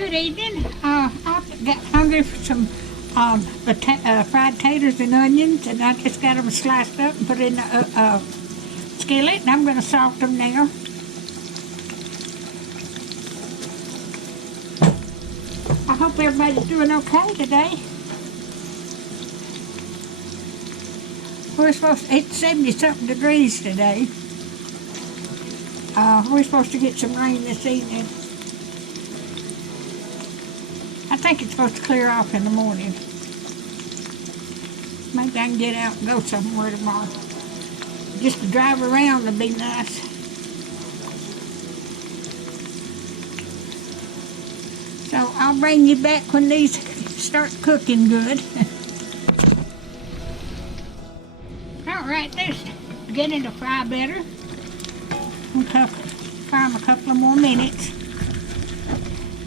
Good evening. I got hungry for some fried taters and onions, and I just got them sliced up and put in a skillet, and I'm going to salt them now. I hope everybody's doing okay today. It's 70-something degrees today. We're supposed to get some rain this evening. I think it's supposed to clear off in the morning. Maybe I can get out and go somewhere tomorrow. Just to drive around would be nice. So I'll bring you back when these start cooking good. Alright, let's get into fry better. We'll fry them a couple of more minutes.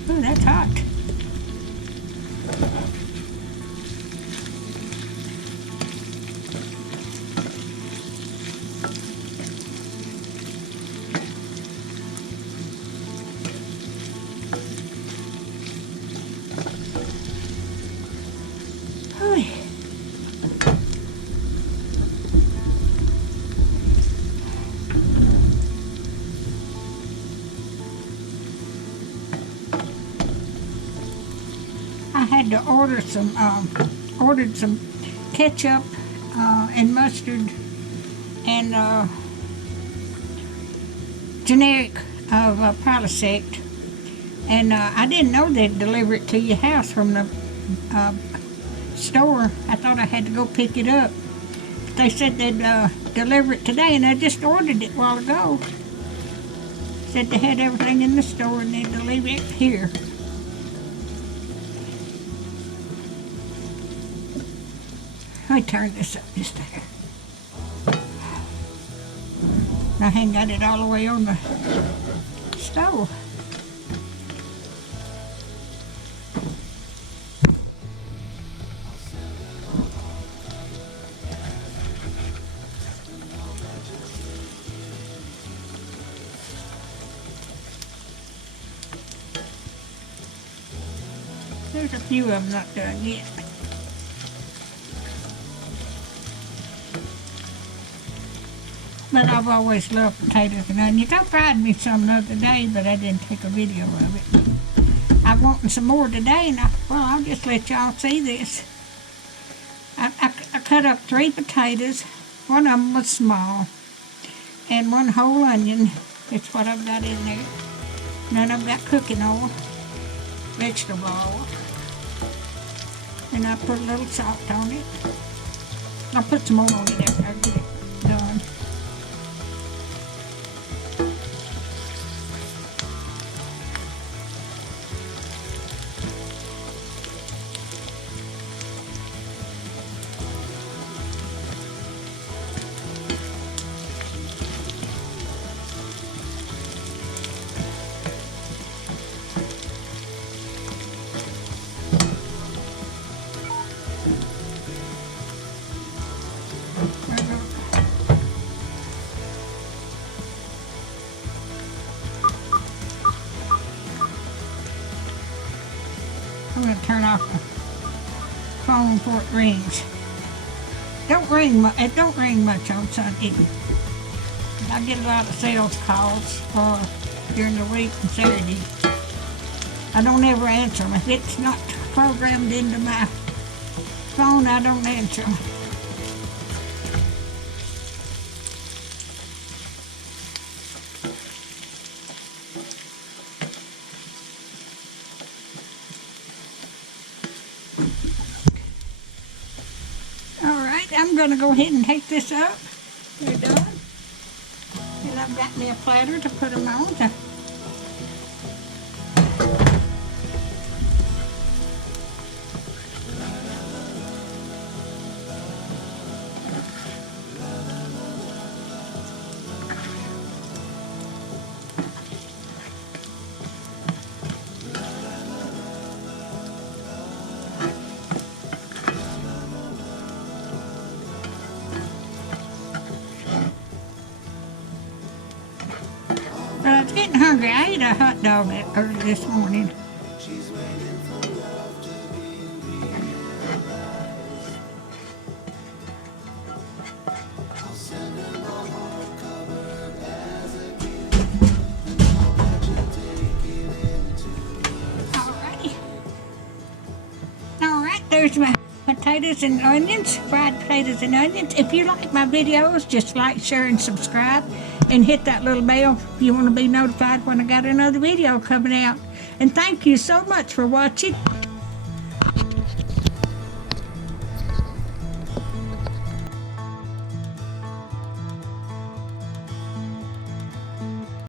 Ooh, that's hot. I had to ordered some ketchup and mustard and generic of Prilosec, and I didn't know they'd deliver it to your house from the store. I thought I had to go pick it up. But they said they'd deliver it today, and I just ordered it a while ago. Said they had everything in the store and they'd deliver it here. Let me turn this up just a hair. I ain't got it all the way on the stove. There's a few of them not done yet. But I've always loved potatoes and onions. I fried me some the other day, but I didn't take a video of it. I'm wanting some more today, and I'll just let y'all see this. I cut up 3 potatoes. One of them was small, and 1 whole onion. That's what I've got in there. And then I've got cooking oil, vegetable oil, and I put a little salt on it. I'll put some more on it after I get it done. I'm going to turn off the phone before it rings. It don't ring much on Sunday. I get a lot of sales calls during the week and Saturday. I don't ever answer them. If it's not programmed into my phone, I don't answer them. I'm going to go ahead and take this up. They're done. And I've got me a platter to put them on. But I was getting hungry. I ate a hot dog early this morning. there's my potatoes and onions, fried potatoes and onions. If you like my videos, just like, share, and subscribe. And hit that little bell if you want to be notified when I got another video coming out. And thank you so much for watching.